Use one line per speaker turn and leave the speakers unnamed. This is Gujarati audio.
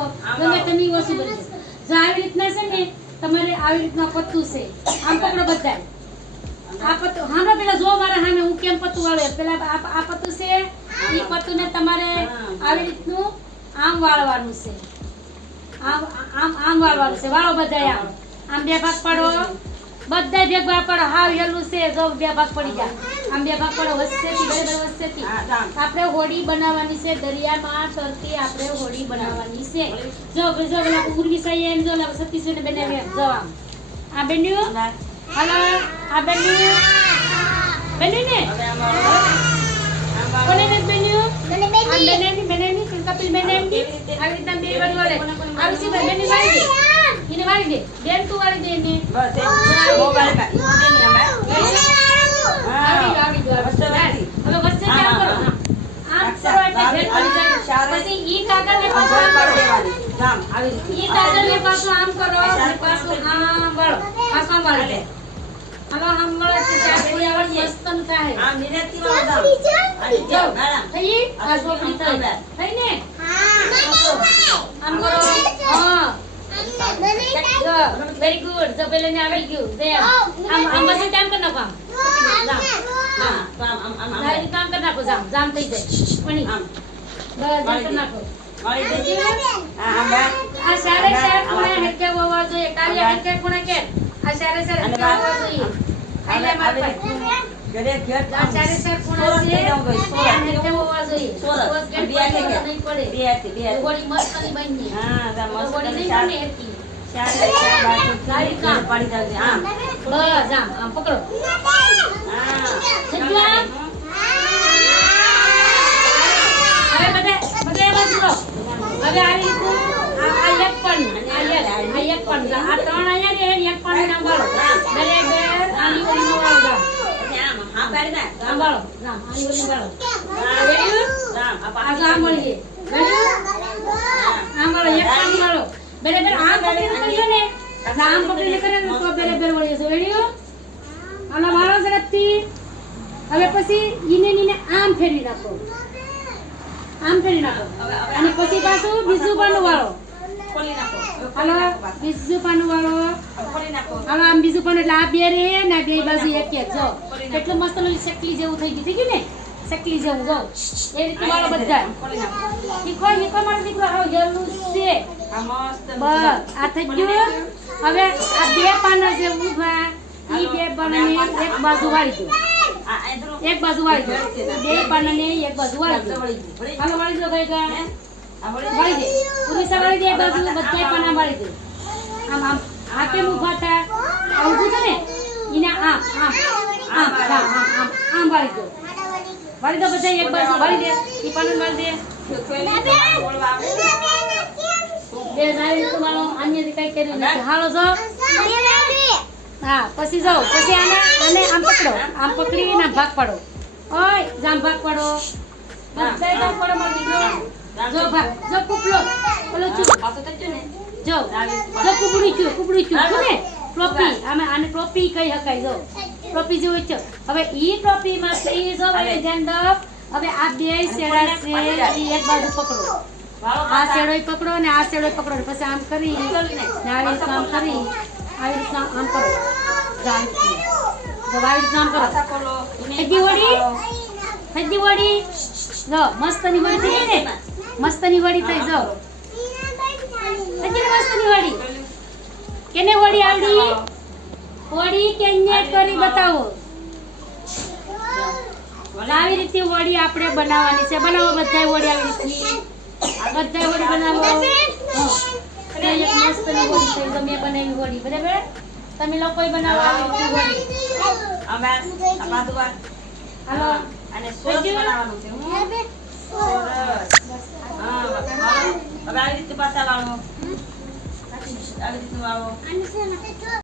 શકો ગમે તમે ઓછી બનશો જો આવી રીતના છે ને તમારે આવી રીતના પત્તું છે. આમ પકડો બધા આ પત્તું હા પેલા જો મારા હામે હું કેમ પત્તું વાળે પેલા આ પત્તું છે એ પત્તું ને તમારે આવી રીતનું આમ વાળવાનું છે. આમ આમ આમ વાળવાનું છે. વાળો બધા આમ. આમ બે ભાગ પાડો. બધાય બે પડો. હાવ હેલું છે. જો બે ભાગ પડી જાય આમ બે ભાગ પાડો. વચ્ચેથી બરાબર
હા,
આપણે હોડી બનાવવાની છે. દરિયામાં તરતી આપણે હોડી બનાવવાની છે. જો જો પેલા ઉર્વી સાઈ એમ જો લાવ ઓલા સતીશભાઈને બનાવી જો આમ. આ બન્યું હલો? આ બન્યું બન્યું ને કોને નથી બન્યું
મને
આ
બેની
બનાવી બનાવી કે કપિલ બનાવી આવી રીતના બે વાર બોલે આવી છે બેની વાળી. એને વાળી દે બેન તું વાળી દે એને
બસ એ મોબાઈલમાં ઈ ને અમે
ગયું, આવડી ગયું. હવે વચ્ચે આમ કરો આમ. આમ કરો એટલે ભેદ પડી જાય. પછી ઈ કાગળને
ને
પાછો આમ કરો.
દેવાની જામ આવી ઈ
ઈ કાગળને પાછો આમ કરો ને પાછો આમ વાળો પાછો વાળી દે. હવે આમ વાળો છે ત્યાં પૂરી આવડી મસ્તન થાય.
આમ નિરેતી વાળો આવી
જો,
જાવ
થઈ? આ છોકરી થઈ. ને હા આમ કરો. હા. જો, ગુડ good. પેલે ને આવડી ગયું. દે. આમ આમ બસ આમ કર નાખો આમ.
હા તો આમ આમ આમ
આવી રીતે નાખો જામ. જામ થઈ જાય. પણ.
આમ.
બસ જામ કરી નાખો. આ સારે સાર ખૂણે હેકે હોવા જોઈએ. કાલે હેકે કોણે કે આ સારે સાર હોવા જોઈએ. માર પર પકડો
હા
જગ્યા. હવે બધા બધા એમાં જ લો હવે આવી રીતનું આ આ એક પણ આ એક આ એક પણ આ ત્રણ અહીંયા ને એક પણ નામ વાળો બરાબર આની ઓલી વાળો જાઓ
પછી
આની
આ
આમ પકડીને કરીએ ને. પકડીને કરે ને તો વળી જશે. આના ઝડપથી. હવે પછી ઈને નીને આમ ફેરવી નાખો. આમ ફેરવી નાખો. અને પછી પાછું બીજું પાનું વાળો. હાલો બીજું પાનું વાળો.
નાખો.
હાલો આમ બીજું પાનું એટલે આ બે રે ને બે બાજુ એક એક. જો. કેટલું મસ્ત ઓલું શકલી જેવું થઈ ગયું. થઈ ગયું ને? શેકલી જેવું જો એ રીતે મારો બધા. શીખો શીખો મારો દીકરો. આવો જરૂર છે.
આ મસ્ત
બસ આ થઈ ગયું. હવે આ બે પાના જે ઊભા ઈ બે પાનાને એક બાજુ વાળી દો. એક બાજુ વાળી દો. બે પાનાને એક બાજુ વાળી દો.
વળી ગયું, વળી
દો ભાઈ
ગયું. વળી
દે. ઉડીસા વાળી દે બાજુ બધા પાના વાળી દે. આમ આમ આ કેમ ઊભા આ ઊભું છે ને ઈને આમ આમ આમ આમ આમ આમ આમ વાળી દો વાળી દો બધા એક બાજુ, વાળી દે. ઈ પાનું વાળી દે. બે જાળી તમારો કઈ હાલો જો. હા, પછી જાઓ પછી આને આને આમ પકડો. આમ ભાગ પાડો. ઓય, જામ ભાગ પાડો. બધાય ભાગ પાડો ભાગ, જો કૂપલો ઓલો ચૂ? જો જો કુબડી ચૂ કુબડી ચૂ ને? ટોપી આમે આને ટોપી કહી શકાય, જો. ટોપી જેવું છે હવે ઈ ટોપી માંથી જો
હવે.
ધ્યાન દો હવે આ બે શેડા છે ઈ એક બાજુ પકડો. આ. શેડોય પકડો ને આ શેડોય પકડો ને પછી આમ કરી આવી રીતના આમ કરી આવી રીતના આમ કરો. આવી રીતના. આમ કરો. હજી વળી? હજી વળી જો મસ્તની વળી થઈ ને? મસ્તની વળી થઈ જો. હજી મસ્તની વળી કેને વળી આવડી? વળી કેને કરી બતાવો. આવી રીતે વળી આપણે બનાવવાની છે. બનાવો બધાય વળી આવી રીતની બધાય વળી બનાવો. વળી બનાવી વળી બરાબર? તમે લોકો બનાવો
આ- આ આ. અને સોસ બનાવવાનું છે. હા, હવે આવી રીતે પાછા વાળો આવી રીતનું વાળો